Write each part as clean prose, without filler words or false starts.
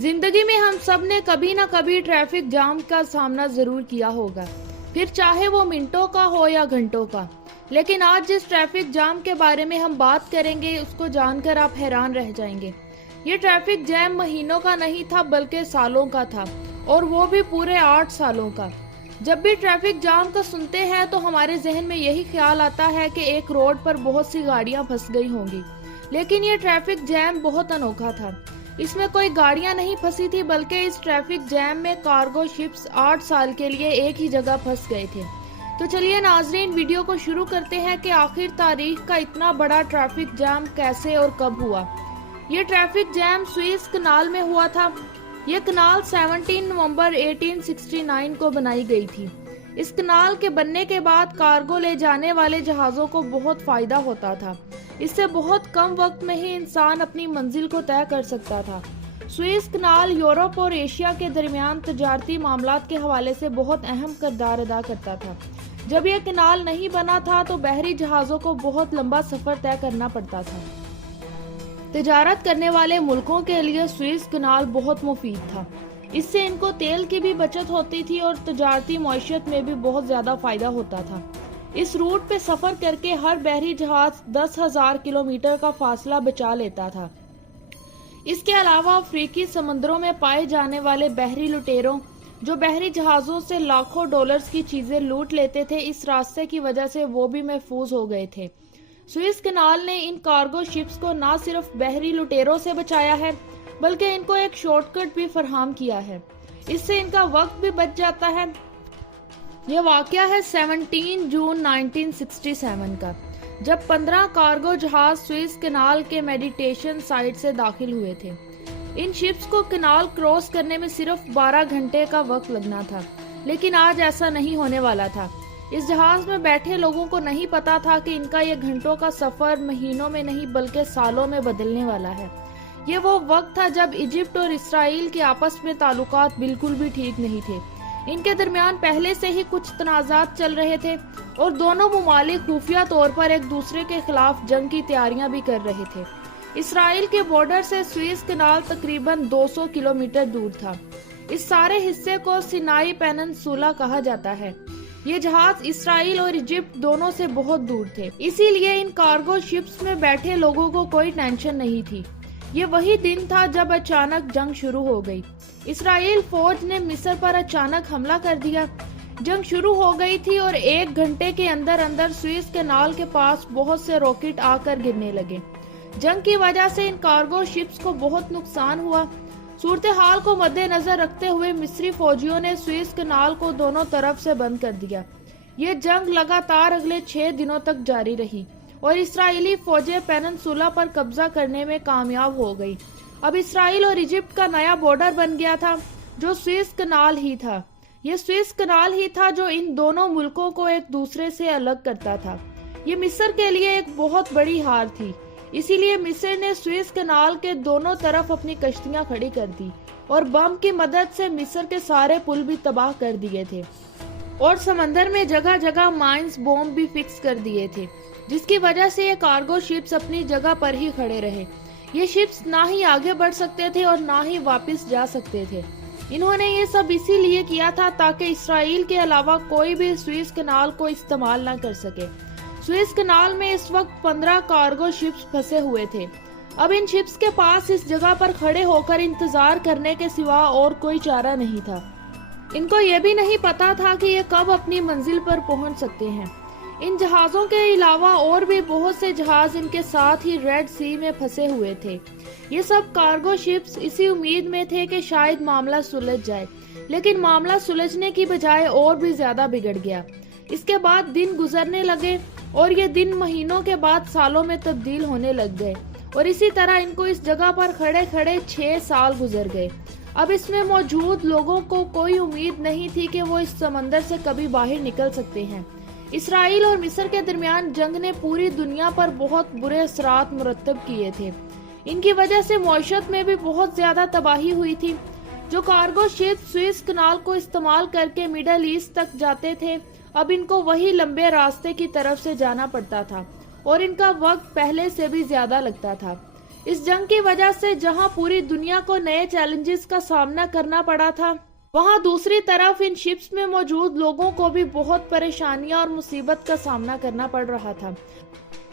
जिंदगी में हम सब ने कभी ना कभी ट्रैफिक जाम का सामना जरूर किया होगा, फिर चाहे वो मिनटों का हो या घंटों का। लेकिन आज जिस ट्रैफिक जाम के बारे में हम बात करेंगे उसको जानकर आप हैरान रह जाएंगे। ये ट्रैफिक जैम महीनों का नहीं था बल्कि सालों का था, और वो भी पूरे 8 सालों का। जब भी ट्रैफिक जाम का सुनते हैं तो हमारे जहन में यही ख्याल आता है कि एक रोड पर बहुत सी गाड़ियां फंस गई होंगी। लेकिन ये ट्रैफिक जैम बहुत अनोखा था। इसमें कोई गाड़ियां नहीं फंसी थी, बल्कि इस ट्रैफिक जैम में कार्गो शिप्स 8 साल के लिए एक ही जगह फंस गए थे। तो चलिए नाजरीन, वीडियो को शुरू करते हैं कि आखिर तारीख का इतना बड़ा ट्रैफिक जैम कैसे और कब हुआ। ये ट्रैफिक जैम सुएज कनाल में हुआ था। ये कनाल 17 नवंबर 1869 को बनाई गई थी। इस कनाल के बनने के बाद कार्गो ले जाने वाले जहाजों को बहुत फायदा होता था। इससे बहुत कम वक्त में ही इंसान अपनी मंजिल को तय कर सकता था। सुएज कनाल यूरोप और एशिया के दरमियान तजारती मामलात के हवाले से बहुत अहम किरदार अदा करता था। जब यह कनाल नहीं बना था तो बहरी जहाजों को बहुत लंबा सफर तय करना पड़ता था। तिजारत करने वाले मुल्कों के लिए सुएज कनाल बहुत मुफीद था। इससे इनको तेल की भी बचत होती थी और तजारती मईशत में भी बहुत ज्यादा फायदा होता था। इस रूट पे सफर करके हर बहरी जहाज 10,000 किलोमीटर का फासला बचा लेता था। इसके अलावा अफ्रीकी समंदरों में पाए जाने वाले बहरी लुटेरों, जो बहरी जहाजों से लाखों डॉलर्स की चीजें लूट लेते थे, इस रास्ते की वजह से वो भी महफूज हो गए थे। सुएज कनाल ने इन कार्गो शिप्स को न सिर्फ बहरी लुटेरों से बचाया है, बल्कि इनको एक शॉर्टकट भी फराहम किया है। इससे इनका वक्त भी बच जाता है। यह वाकया है 17 जून 1967 का, जब 15 कार्गो जहाज सुएज कनाल के मेडिटेशन साइट से दाखिल हुए थे। इन शिप्स को कनाल क्रॉस करने में सिर्फ 12 घंटे का वक्त लगना था, लेकिन आज ऐसा नहीं होने वाला था। इस जहाज में बैठे लोगों को नहीं पता था कि इनका ये घंटों का सफर महीनों में नहीं बल्कि सालों में बदलने वाला है। ये वो वक्त था जब इजिप्ट और इसराइल के आपस में ताल्लुकात बिल्कुल भी ठीक नहीं थे। इनके दरमियान पहले से ही कुछ तनाजात चल रहे थे और दोनों मुमालिक खुफिया तौर पर एक दूसरे के खिलाफ जंग की तैयारियां भी कर रहे थे। इसराइल के बॉर्डर से सुएज कनाल तकरीबन 200 किलोमीटर दूर था। इस सारे हिस्से को सिनाई पेनिनसुला कहा जाता है। ये जहाज इसराइल और इजिप्ट दोनों से बहुत दूर थे, इसीलिए इन कार्गो शिप्स में बैठे लोगों को कोई टेंशन नहीं थी। ये वही दिन था जब अचानक जंग शुरू हो गई। इसराइल फौज ने मिस्र पर अचानक हमला कर दिया। जंग शुरू हो गई थी और 1 घंटे के अंदर अंदर सुएज कनाल के पास बहुत से रॉकेट आकर गिरने लगे। जंग की वजह से इन कार्गो शिप्स को बहुत नुकसान हुआ। सूरत हाल को मद्देनजर रखते हुए मिस्री फौजियों ने सुएज कनाल को दोनों तरफ से बंद कर दिया। ये जंग लगातार अगले 6 दिनों तक जारी रही और इसराइली फौजें पेनिनसुला पर कब्जा करने में कामयाब हो गई। अब इसराइल और इजिप्ट का नया बॉर्डर बन गया था, जो सुएज कनाल ही था। ये सुएज कनाल ही था जो इन दोनों मुल्कों को एक दूसरे से अलग करता था। ये मिस्र के लिए एक बहुत बड़ी हार थी। इसीलिए मिस्र ने सुएज कनाल के दोनों तरफ अपनी कश्तियां खड़ी कर दी और बम की मदद से मिस्र के सारे पुल भी तबाह कर दिए थे और समंदर में जगह जगह माइंस बॉम्ब भी फिक्स कर दिए थे, जिसकी वजह से ये कार्गो शिप्स अपनी जगह पर ही खड़े रहे। ये शिप्स ना ही आगे बढ़ सकते थे और ना ही वापस जा सकते थे। इन्होंने ये सब इसीलिए किया था ताकि इसराइल के अलावा कोई भी सुएज कनाल को इस्तेमाल न कर सके। सुएज कनाल में इस वक्त 15 कार्गो शिप्स फंसे हुए थे। अब इन शिप्स के पास इस जगह पर खड़े होकर इंतजार करने के सिवा और कोई चारा नहीं था। इनको ये भी नहीं पता था कि ये कब अपनी मंजिल पर पहुंच सकते हैं। इन जहाजों के अलावा और भी बहुत से जहाज इनके साथ ही रेड सी में फंसे हुए थे। ये सब कार्गो शिप्स इसी उम्मीद में थे कि शायद मामला सुलझ जाए, लेकिन मामला सुलझने की बजाय और भी ज्यादा बिगड़ गया। इसके बाद दिन गुजरने लगे और ये दिन महीनों के बाद सालों में तब्दील होने लग गए और इसी तरह इनको इस जगह पर खड़े खड़े 6 साल गुजर गए। अब इसमें मौजूद लोगों को कोई उम्मीद नहीं थी कि वो इस समंदर से कभी बाहर निकल सकते हैं। इसराइल और मिस्र के दरमियान जंग ने पूरी दुनिया पर बहुत बुरे असरात मुरतब किए थे। इनकी वजह से मईशत में भी बहुत ज्यादा तबाही हुई थी। जो कार्गो शिप सुएज कनाल को इस्तेमाल करके मिडल ईस्ट तक जाते थे, अब इनको वही लंबे रास्ते की तरफ से जाना पड़ता था और इनका वक्त पहले से भी ज्यादा लगता था। اس جنگ کی وجہ سے جہاں پوری دنیا کو نئے چیلنجز کا سامنا کرنا پڑا تھا، وہاں دوسری طرف ان شپس میں موجود لوگوں کو بھی بہت پریشانیاں اور مصیبت کا سامنا کرنا پڑ رہا تھا۔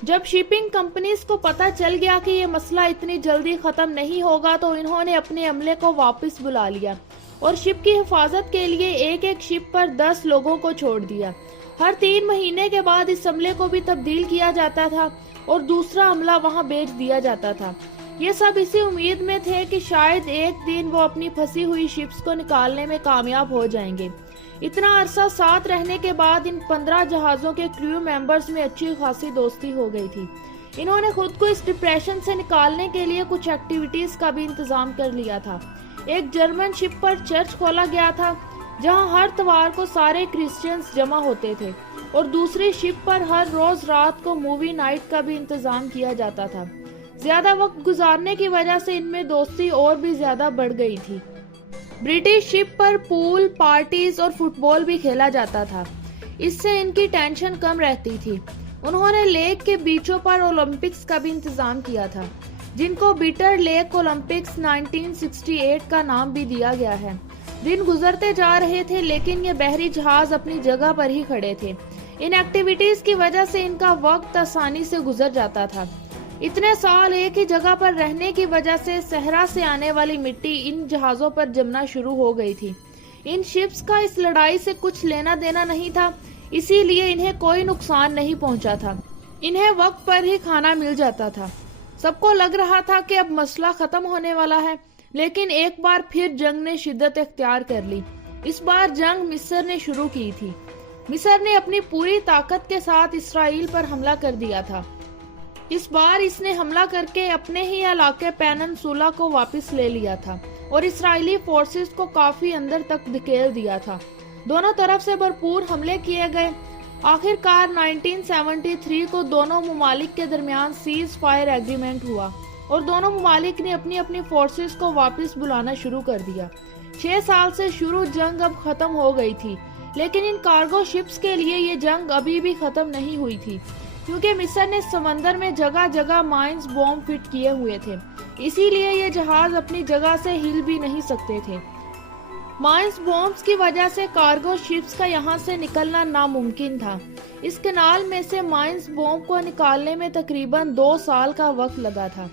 جب شپنگ کمپنیز کو پتہ چل گیا کہ یہ مسئلہ اتنی جلدی ختم نہیں ہوگا تو انہوں نے اپنے عملے کو واپس بلا لیا اور شپ کی حفاظت کے لیے ایک ایک شپ پر 10 لوگوں کو چھوڑ دیا۔ ہر 3 مہینے کے بعد اس عملے کو بھی تبدیل کیا جاتا تھا اور دوسرا عملہ وہاں بھیج دیا جاتا تھا۔ یہ سب اسی امید میں تھے کہ شاید ایک دن وہ اپنی پھنسی ہوئی شپس کو نکالنے میں کامیاب ہو جائیں گے۔ اتنا عرصہ ساتھ رہنے کے بعد ان 15 جہازوں کے کریو ممبرز میں اچھی خاصی دوستی ہو گئی تھی۔ انہوں نے خود کو اس ڈپریشن سے نکالنے کے لیے کچھ ایکٹیویٹیز کا بھی انتظام کر لیا تھا۔ ایک جرمن شپ پر چرچ کھولا گیا تھا جہاں ہر اتوار کو سارے کرسچنز جمع ہوتے تھے، اور دوسری شپ پر ہر روز رات کو مووی نائٹ کا بھی انتظام کیا جاتا تھا۔ زیادہ وقت گزارنے کی وجہ سے ان میں دوستی اور بھی زیادہ بڑھ گئی تھی۔ برٹش شپ پر پول، پارٹیز اور فٹ بال بھی کھیلا جاتا تھا، اس سے ان کی ٹینشن کم رہتی تھی۔ انہوں نے لیک کے بیچوں پر اولمپکس کا بھی انتظام کیا تھا، جن کو بیٹر لیک اولمپکس 1968 کا نام بھی دیا گیا ہے۔ دن گزرتے جا رہے تھے لیکن یہ بحری جہاز اپنی جگہ پر ہی کھڑے تھے۔ ان ایکٹیویٹیز کی وجہ سے ان کا وقت آسانی سے گزر جاتا تھا۔ اتنے سال ایک ہی جگہ پر رہنے کی وجہ سے صحرا سے آنے والی مٹی ان جہازوں پر جمنا شروع ہو گئی تھی۔ ان شپس کا اس لڑائی سے کچھ لینا دینا نہیں تھا، اسی لیے انہیں کوئی نقصان نہیں پہنچا تھا۔ انہیں وقت پر ہی کھانا مل جاتا تھا۔ سب کو لگ رہا تھا کہ اب مسئلہ ختم ہونے والا ہے، لیکن ایک بار پھر جنگ نے شدت اختیار کر لی۔ اس بار جنگ مصر نے شروع کی تھی۔ مصر نے اپنی پوری طاقت کے ساتھ اسرائیل پر حملہ کر دیا تھا۔ اس بار اس نے حملہ کر کے اپنے ہی علاقے پیننسولا کو واپس لے لیا تھا اور اسرائیلی فورسز کو کافی اندر تک دھکیل دیا تھا۔ دونوں طرف سے بھرپور حملے کیے گئے۔ آخر کار 1973 کو دونوں ممالک کے درمیان سیز فائر ایگریمنٹ ہوا اور دونوں ممالک نے اپنی اپنی فورسز کو واپس بلانا شروع کر دیا۔ 6 سال سے شروع جنگ اب ختم ہو گئی تھی، لیکن ان کارگو شپس کے لیے یہ جنگ ابھی بھی ختم نہیں ہوئی تھی، کیونکہ مصر نے سمندر میں جگہ جگہ مائنز بوم فٹ کیے ہوئے تھے، اسی لیے یہ جہاز اپنی جگہ سے ہل بھی نہیں سکتے تھے۔ مائنز بومز کی وجہ سے کارگو شپس کا یہاں سے نکلنا ناممکن تھا۔ اس کنال میں سے مائنز بوم کو نکالنے میں تقریباً 2 سال کا وقت لگا تھا۔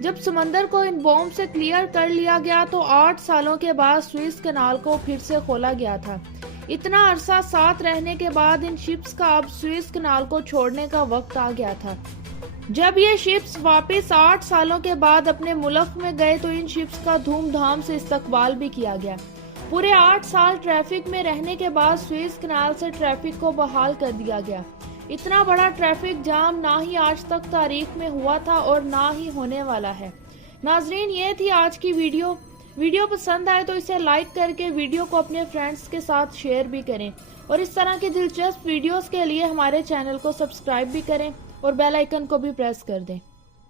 جب سمندر کو ان بوم سے کلیئر کر لیا گیا تو 8 سالوں کے بعد سوئس کنال کو پھر سے کھولا گیا تھا۔ اتنا عرصہ ساتھ رہنے کے بعد ان شپس کا اب سوئس کنال کو چھوڑنے کا وقت آ گیا تھا۔ جب یہ شپس واپس 8 سالوں کے بعد اپنے ملک میں گئے تو ان شپس کا دھوم دھام سے استقبال بھی کیا گیا۔ پورے 8 سال ٹریفک میں رہنے کے بعد سوئس کنال سے ٹریفک کو بحال کر دیا گیا۔ اتنا بڑا ٹریفک جام نہ ہی آج تک تاریخ میں ہوا تھا اور نہ ہی ہونے والا ہے۔ ناظرین، یہ تھی آج کی ویڈیو پسند آئے تو اسے لائک کر کے ویڈیو کو اپنے فرینڈز کے ساتھ شیئر بھی کریں، اور اس طرح کی دلچسپ ویڈیوز کے لیے ہمارے چینل کو سبسکرائب بھی کریں اور بیل آئیکن کو بھی پریس کر دیں۔